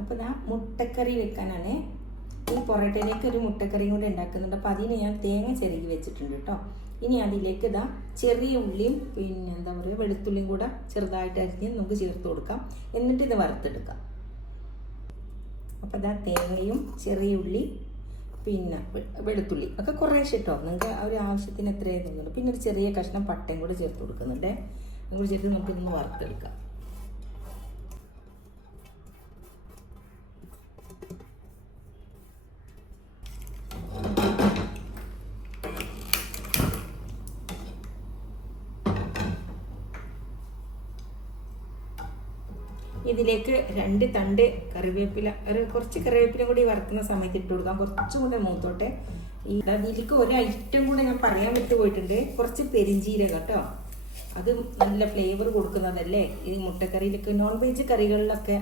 അപ്പോൾ ഇതാ മുട്ടക്കറി വെക്കാനാണ് ഈ പൊറോട്ടയിലേക്ക് ഒരു മുട്ടക്കറിയും കൂടെ ഉണ്ടാക്കുന്നുണ്ട്. അപ്പോൾ അതിന് ഞാൻ തേങ്ങ ചിരകി വെച്ചിട്ടുണ്ട് കേട്ടോ. ഇനി അതിലേക്ക് ഇതാ ചെറിയ ഉള്ളിയും പിന്നെ എന്താ പറയുക വെളുത്തുള്ളിയും കൂടെ ചെറുതായിട്ട് അരിഞ്ഞ് നമുക്ക് ചേർത്ത് കൊടുക്കാം. എന്നിട്ട് ഇത് വറുത്തെടുക്കാം. അപ്പോൾ ഇതാ തേങ്ങയും ചെറിയ ഉള്ളി പിന്നെ വെളുത്തുള്ളി ഒക്കെ കുറേശ്ശെ ഇട്ടോ. നിങ്ങൾക്ക് ആ ഒരു ആവശ്യത്തിന് എത്രയായി തോന്നുന്നുണ്ട് പിന്നെ ഒരു ചെറിയ കഷ്ണം പട്ടയും കൂടെ ചേർത്ത് കൊടുക്കുന്നുണ്ട്. അതും കൂടി ചേർത്ത് നമുക്കിതൊന്ന് വറുത്തെടുക്കാം. ഇതിലേക്ക് രണ്ട് തണ്ട് കറിവേപ്പില ഒരു കുറച്ച് കറിവേപ്പില കൂടി വറുക്കുന്ന സമയത്ത് ഇട്ട് കൊടുക്കാം. കുറച്ചും കൂടെ മൂത്തോട്ടെ. ഈ അതിലേക്ക് ഒരു ഐറ്റം കൂടെ ഞാൻ പറയാൻ വിട്ടു പോയിട്ടുണ്ട്. കുറച്ച് പെരിഞ്ചീരകം കേട്ടോ. അത് നല്ല ഫ്ലേവർ കൊടുക്കുന്നതല്ലേ? ഈ മുട്ടക്കറിയിലൊക്കെ നോൺ വെജ് കറികളിലൊക്കെ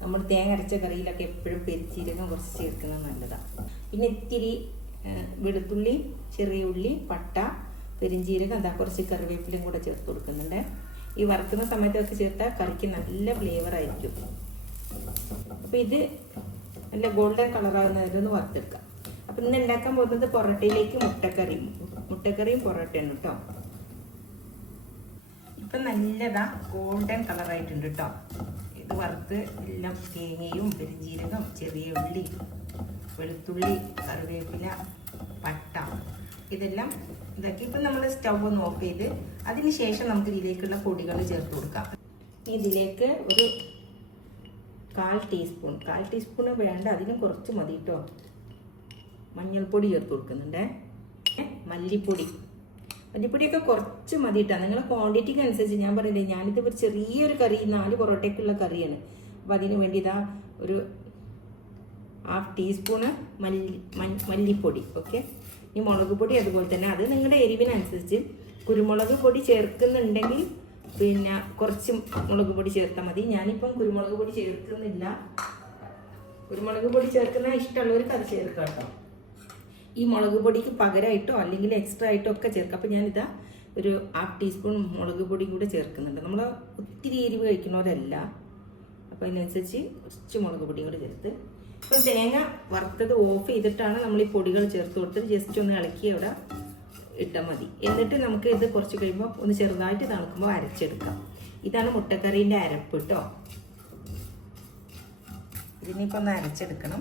നമ്മൾ തേങ്ങ അരച്ച കറിയിലൊക്കെ എപ്പോഴും പെരിഞ്ചീരകം കുറച്ച് ചേർക്കുന്നത് നല്ലതാണ് പിന്നെ ഇത്തിരി വെളുത്തുള്ളി ചെറിയ ഉള്ളി പട്ട പെരിഞ്ചീരകം എന്താ കുറച്ച് കറിവേപ്പിലയും കൂടെ ചേർത്ത് കൊടുക്കുന്നുണ്ട്. ഈ വറുക്കുന്ന സമയത്തൊക്കെ ചേർത്താൽ കറിക്ക് നല്ല ഫ്ലേവർ ആയിരിക്കും. അപ്പോൾ ഇത് നല്ല ഗോൾഡൻ കളർ ഒന്ന് വറുത്തെടുക്കാം. അപ്പം ഇന്ന് ഉണ്ടാക്കാൻ പോകുന്നത് പൊറോട്ടയിലേക്ക് മുട്ടക്കറിയും. മുട്ടക്കറിയും പൊറോട്ടയാണ് കേട്ടോ ഇപ്പം നല്ലതാ ഗോൾഡൻ കളർ ആയിട്ടുണ്ട് കേട്ടോ ഇത് വറുത്ത് എല്ലാം തേങ്ങയും പെരിഞ്ജീരകം ചെറിയ ഉള്ളി വെളുത്തുള്ളി കറിവേപ്പില പട്ട. ഇതെല്ലാം ഇതാക്കി. ഇപ്പം നമ്മൾ സ്റ്റൗ ഒന്ന് ഓഫ് ചെയ്ത് അതിന് ശേഷം നമുക്ക് ഇതിലേക്കുള്ള പൊടികൾ ചേർത്ത് കൊടുക്കാം. ഇതിലേക്ക് ഒരു കാൽ ടീസ്പൂൺ കാൽ ടീസ്പൂൺ വേണ്ട അതിനും കുറച്ച് മതി കേട്ടോ മഞ്ഞൾപ്പൊടി ചേർത്ത് കൊടുക്കുന്നുണ്ട്. മല്ലിപ്പൊടി. മല്ലിപ്പൊടിയൊക്കെ കുറച്ച് മതി കേട്ടോ നിങ്ങളെ ക്വാണ്ടിറ്റിക്ക് അനുസരിച്ച് ഞാൻ പറയില്ലേ ഞാനിത് ഒരു ചെറിയൊരു കറി നാല് പൊറോട്ടയ്ക്കുള്ള കറിയാണ്. അപ്പം അതിന് വേണ്ടി ഇതാ ഒരു ഹാഫ് ടീസ്പൂണ് മല്ലി മല്ലിപ്പൊടി ഓക്കെ? ഈ മുളക് പൊടി അതുപോലെ തന്നെ. അത് നിങ്ങളുടെ എരിവിനനുസരിച്ച് കുരുമുളക് പൊടി ചേർക്കുന്നുണ്ടെങ്കിൽ പിന്നെ കുറച്ച് മുളക് പൊടി ചേർത്താൽ മതി. ഞാനിപ്പം കുരുമുളക് പൊടി ചേർക്കുന്നില്ല. കുരുമുളക് പൊടി ചേർക്കുന്ന ഇഷ്ടമുള്ളവർക്ക് അത് ചേർക്കാം കേട്ടോ. ഈ മുളക് പൊടിക്ക് പകരമായിട്ടോ അല്ലെങ്കിൽ എക്സ്ട്രാ ആയിട്ടോ ഒക്കെ ചേർക്കാം. അപ്പോൾ ഞാനിതാ ഒരു ഹാഫ് ടീസ്പൂൺ മുളക് പൊടി കൂടെ ചേർക്കുന്നുണ്ട്. നമ്മൾ ഒത്തിരി എരിവ് കഴിക്കുന്നവരല്ല. അപ്പോൾ അതിനനുസരിച്ച് കുറച്ച് മുളക് പൊടിയും കൂടെ ചേർത്ത് ഇപ്പോൾ തേങ്ങ വറുത്തത് ഓഫ് ചെയ്തിട്ടാണ് നമ്മൾ ഈ പൊടികൾ ചേർത്ത് കൊടുത്തത്. ജസ്റ്റ് ഒന്ന് ഇളക്കി അവിടെ ഇട്ടാൽ മതി. എന്നിട്ട് നമുക്ക് ഇത് കുറച്ച് കഴിയുമ്പോൾ ഒന്ന് ചെറുതായിട്ട് തണുക്കുമ്പോൾ അരച്ചെടുക്കാം. ഇതാണ് മുട്ടക്കറീന്റെ അരപ്പ് കേട്ടോ ഇതിനിപ്പോൾ ഒന്ന് അരച്ചെടുക്കണം.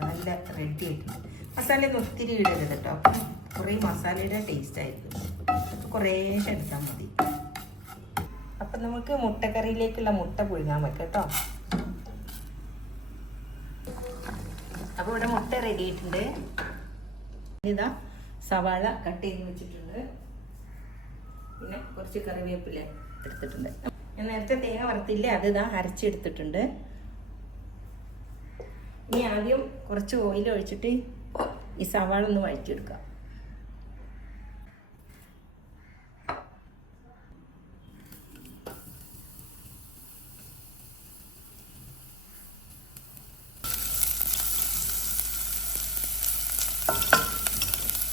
നല്ല റെഡി ആയിട്ടുണ്ട് മസാലയൊന്നും ഒത്തിരി ഇടരുത് കേട്ടോ അപ്പം കുറേ മസാലയുടെ ടേസ്റ്റ് ആയിരിക്കും. അപ്പോൾ കുറേശ്ശെ എടുത്താൽ മതി. അപ്പം നമുക്ക് മുട്ടക്കറിയിലേക്കുള്ള മുട്ട പുഴുങ്ങാൻ വെക്കാം കേട്ടോ അപ്പോൾ ഇവിടെ മുട്ട റെഡി ആയിട്ടുണ്ട് ഇതാ സവാള കട്ട് ചെയ്ത് വെച്ചിട്ടുണ്ട്. പിന്നെ കുറച്ച് കറിവേപ്പില എടുത്തിട്ടുണ്ട്. ഞാൻ നേരത്തെ തേങ്ങ വറുത്തില്ല അത് ഇതാ അരച്ചെടുത്തിട്ടുണ്ട്. ഇനി ആദ്യം കുറച്ച് ഓയിൽ ഒഴിച്ചിട്ട് ഈ സവാള ഒന്ന് വഴറ്റിയെടുക്കാം.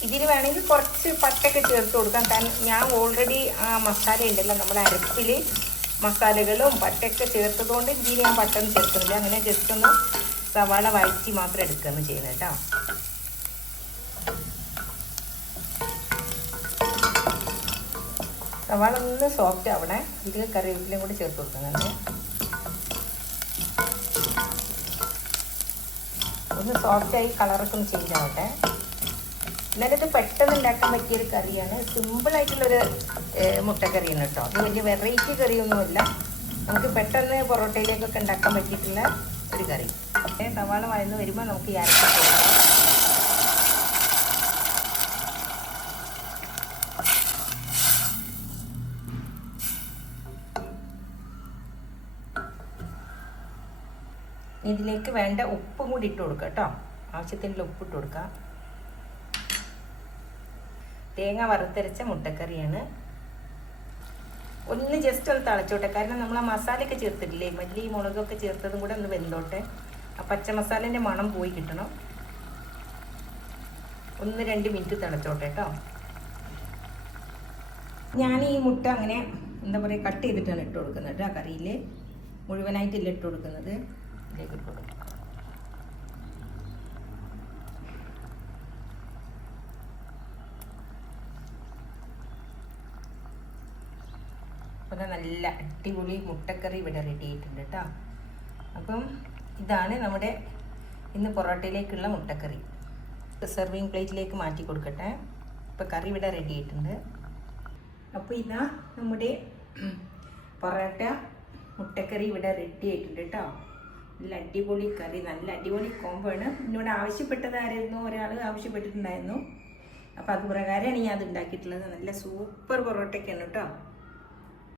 ഇതിന് വേണമെങ്കിൽ കുറച്ച് പട്ടൊക്കെ ചേർത്ത് കൊടുക്കാം. കാരണം ഞാൻ ഓൾറെഡി ആ മസാല ഉണ്ടല്ലോ നമ്മുടെ അരപ്പിൽ മസാലകളും പട്ടയൊക്കെ ചേർത്തതുകൊണ്ട് ഇതിൽ ഞാൻ പട്ടൊന്നും ചേർക്കുന്നില്ല. അങ്ങനെ ജസ്റ്റ് ഒന്ന് സവാള വഴറ്റി മാത്രം എടുക്കുകയാണ് ചെയ്യുന്നത് കേട്ടോ. സവാള ഒന്ന് സോഫ്റ്റ് ആവണേ. ഇതിൽ കറിവേപ്പിലയും കൂടി ചേർത്ത് കൊടുക്കുന്നുണ്ട്. ഒന്ന് സോഫ്റ്റായി കളറൊക്കെ ഒന്ന് ചേഞ്ച് ആവട്ടെ. എന്നാലും ഇത് പെട്ടെന്ന് ഉണ്ടാക്കാൻ പറ്റിയൊരു കറിയാണ് സിമ്പിളായിട്ടുള്ളൊരു മുട്ടക്കറിയാണ് കേട്ടോ. അത് വലിയ വെറൈറ്റി കറിയൊന്നുമല്ല. നമുക്ക് പെട്ടെന്ന് പൊറോട്ടയിലേക്കൊക്കെ ഉണ്ടാക്കാൻ പറ്റിയിട്ടുള്ള ഒരു കറി. സവാള വഴന്ന് വരുമ്പോൾ നമുക്ക് ഈ ഇതിലേക്ക് വേണ്ട ഉപ്പും കൂടി ഇട്ട് കൊടുക്കുക കേട്ടോ. ആവശ്യത്തിനുള്ള ഉപ്പ് കൊടുക്കാം. തേങ്ങ വറുത്തരച്ച മുട്ടക്കറിയാണ്. ഒന്ന് ജസ്റ്റ് ഒന്ന് തിളച്ചോട്ടെ. കാരണം നമ്മൾ ആ മസാലയൊക്കെ ചേർത്തിട്ടില്ലേ? മല്ലി മുളകൊക്കെ ചേർത്തതും കൂടെ ഒന്ന് വെന്തോട്ടെ. ആ പച്ച മസാലേന്റെ മണം പോയി കിട്ടണം. ഒന്ന് രണ്ട് മിനിറ്റ് തിളച്ചോട്ടെ കേട്ടോ. ഞാൻ ഈ മുട്ട അങ്ങനെ എന്താ പറയുക കട്ട് ചെയ്തിട്ടാണ് ഇട്ട് കൊടുക്കുന്നത് കേട്ടോ ആ കറിയിൽ മുഴുവനായിട്ടില്ല ഇട്ട് കൊടുക്കുന്നത്? ഇതിലേക്ക് ഇട്ട് കൊടുക്കാം. അപ്പോൾ നല്ല അടിപൊളി മുട്ടക്കറി ഇവിടെ റെഡി ആയിട്ടുണ്ട് കേട്ടോ അപ്പം ഇതാണ് നമ്മുടെ ഇന്ന് പൊറോട്ടയിലേക്കുള്ള മുട്ടക്കറി. സെർവിങ് പ്ലേറ്റിലേക്ക് മാറ്റി കൊടുക്കട്ടെ. ഇപ്പോൾ കറി ഇവിടെ റെഡി ആയിട്ടുണ്ട്. അപ്പോൾ ഇതാ നമ്മുടെ പൊറോട്ട മുട്ടക്കറി ഇവിടെ റെഡി ആയിട്ടുണ്ട് കേട്ടോ നല്ല അടിപൊളി കറി നല്ല അടിപൊളി കോമ്പാണ് എന്നോട് ആവശ്യപ്പെട്ടതായിരുന്നു ഒരാൾ ആവശ്യപ്പെട്ടിട്ടുണ്ടായിരുന്നു. അപ്പോൾ അത് പ്രകാരമാണ് ഞാൻ അത് ഉണ്ടാക്കിയിട്ടുള്ളത്. നല്ല സൂപ്പർ പൊറോട്ടയ്ക്കാണ് കേട്ടോ